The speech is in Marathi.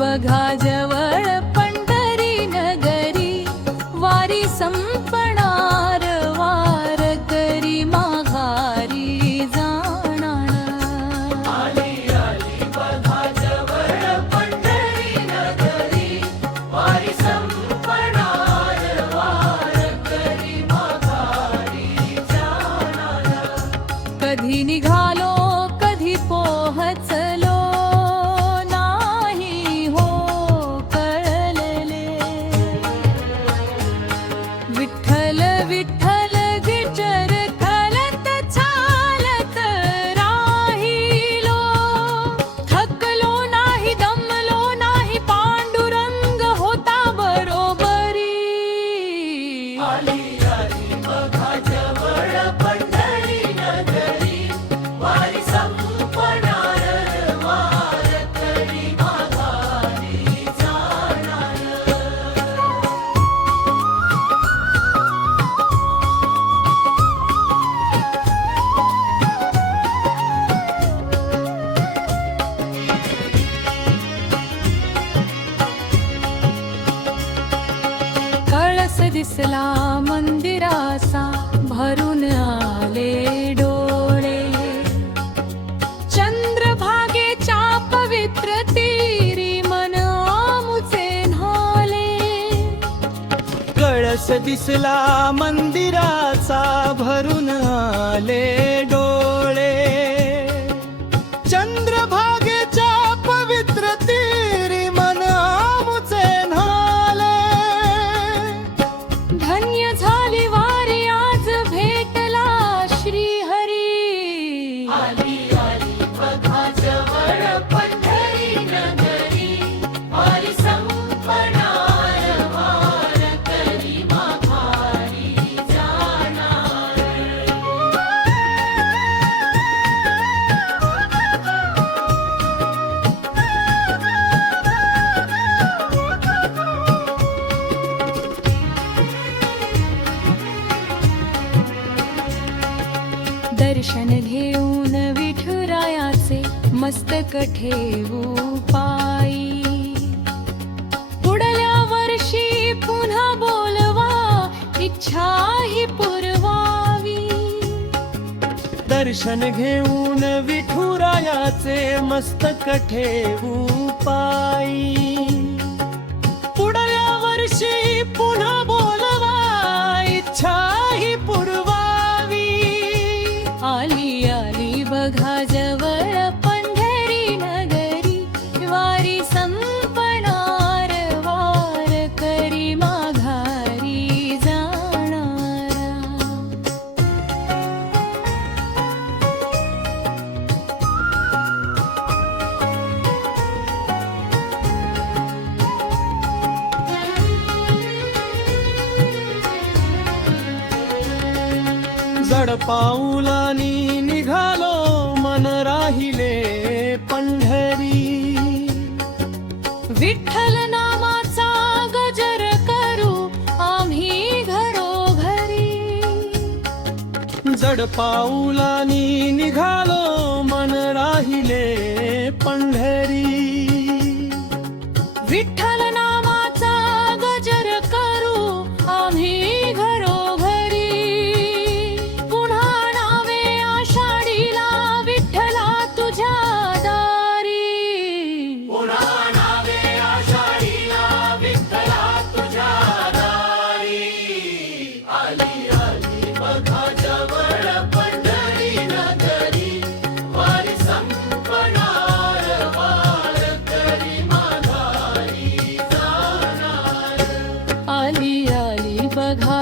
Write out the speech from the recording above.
बघा जवळ पंढरी नगरी, वारी संपणार वारकरी माघारी जाणार। आली आली बघा जवळ पंढरी नगरी, वारी संपणार वारकरी माघारी जाणार। कधी निघालो कधी पोहचलो नाही हो कळलेले। विठ्ठल विठ्ठल गिचर खलत चालत राहिलो, थकलो नाही दमलो नाही पांडुरंग होता बरोबरी। आली आली बघा जवळ पंढरी नगरी, वारी संपणार वारकरी माघारी जाणार। कळस दिसला मंदिराचा भरून आले डोळे, चंद्रभागेच्या पवित्र तीरी मन आमुचे न्हाले। कळस दिसला मंदिराचा भरून आले डोळे, चंद्रभागेच्या पवित्र तीरी मन आमुचे न्हाले। धन्य झाली वारी आज भेटला श्रीहरी। आली आली बघा जवळ पंढरी नगरी, वारी संपणार वारकरी माघारी जाणार। दर्शन घेऊन विठुरायाचे मस्तक ठेवू पायी, पुढल्या वर्षी पुन्हा बोलवा इच्छा ही पुरवावी। दर्शन घेऊन विठुरायाचे मस्तक ठेवू पायी, पुढल्या वर्षी पुन्हा बोलवा इच्छा ही पुरवावी। आली आली बघा जवळ पंढरी नगरी, वारी संपणार वारकरी माघारी जाणार। जड पाऊलानी निघालो मन राहिले पंढरी, विठ्ठल नामाचा गजर करू आम्ही घरोघरी। जड पाऊलानी निघालो मन राहिले पंढरी, विठ्ठल नामाचा गजर करू आम्ही घरोघरी। पुन्हा नावे आषाढीला विठ्ठला तुझ्या दारी। पुन्हा नावे आषाढीला विठ्ठला तुझ्या दारी। आली आली बघा जवळ पंढरी नगरी, वारी संपणार वारकरी माघारी जाणार। आली आली बघा